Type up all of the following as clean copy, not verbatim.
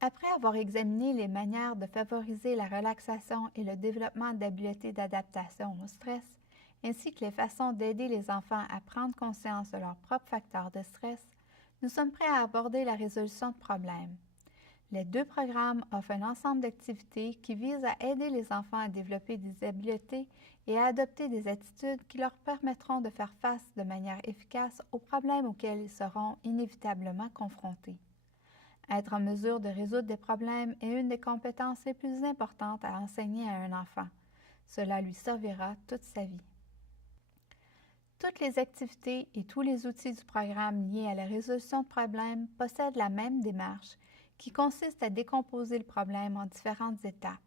Après avoir examiné les manières de favoriser la relaxation et le développement d'habiletés d'adaptation au stress, ainsi que les façons d'aider les enfants à prendre conscience de leurs propres facteurs de stress, nous sommes prêts à aborder la résolution de problèmes. Les deux programmes offrent un ensemble d'activités qui visent à aider les enfants à développer des habiletés et à adopter des attitudes qui leur permettront de faire face de manière efficace aux problèmes auxquels ils seront inévitablement confrontés. Être en mesure de résoudre des problèmes est une des compétences les plus importantes à enseigner à un enfant. Cela lui servira toute sa vie. Toutes les activités et tous les outils du programme liés à la résolution de problèmes possèdent la même démarche qui consiste à décomposer le problème en différentes étapes.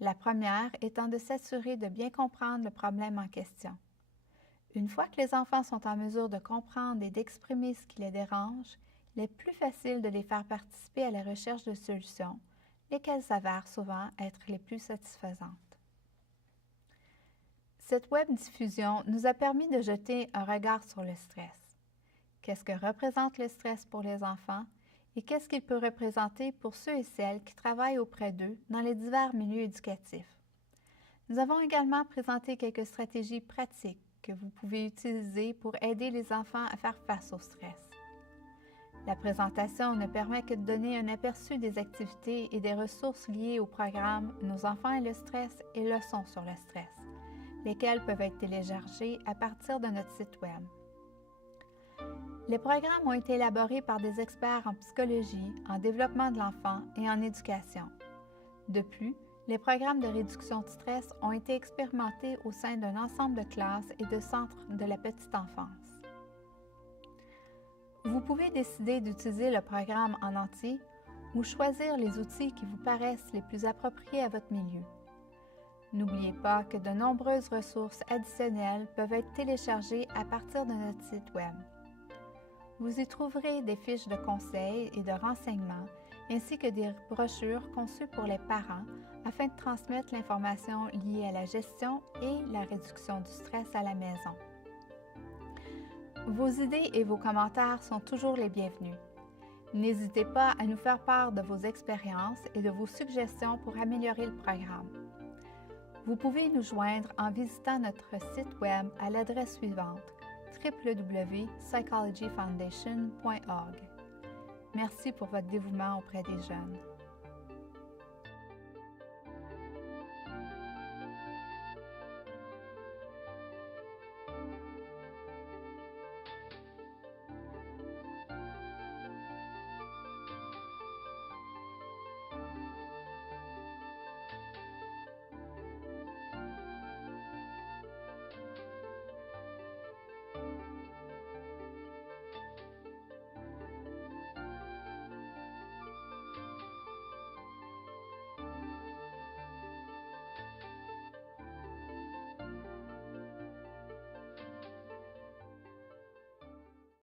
La première étant de s'assurer de bien comprendre le problème en question. Une fois que les enfants sont en mesure de comprendre et d'exprimer ce qui les dérange, il est plus facile de les faire participer à la recherche de solutions, lesquelles s'avèrent souvent être les plus satisfaisantes. Cette web diffusion nous a permis de jeter un regard sur le stress. Qu'est-ce que représente le stress pour les enfants et qu'est-ce qu'il peut représenter pour ceux et celles qui travaillent auprès d'eux dans les divers milieux éducatifs. Nous avons également présenté quelques stratégies pratiques que vous pouvez utiliser pour aider les enfants à faire face au stress. La présentation ne permet que de donner un aperçu des activités et des ressources liées au programme Nos enfants et le stress et Leçons sur le stress, lesquelles peuvent être téléchargées à partir de notre site Web. Les programmes ont été élaborés par des experts en psychologie, en développement de l'enfant et en éducation. De plus, les programmes de réduction de stress ont été expérimentés au sein d'un ensemble de classes et de centres de la petite enfance. Vous pouvez décider d'utiliser le programme en entier ou choisir les outils qui vous paraissent les plus appropriés à votre milieu. N'oubliez pas que de nombreuses ressources additionnelles peuvent être téléchargées à partir de notre site Web. Vous y trouverez des fiches de conseils et de renseignements, ainsi que des brochures conçues pour les parents afin de transmettre l'information liée à la gestion et la réduction du stress à la maison. Vos idées et vos commentaires sont toujours les bienvenus. N'hésitez pas à nous faire part de vos expériences et de vos suggestions pour améliorer le programme. Vous pouvez nous joindre en visitant notre site Web à l'adresse suivante www.psychologyfoundation.org. Merci pour votre dévouement auprès des jeunes.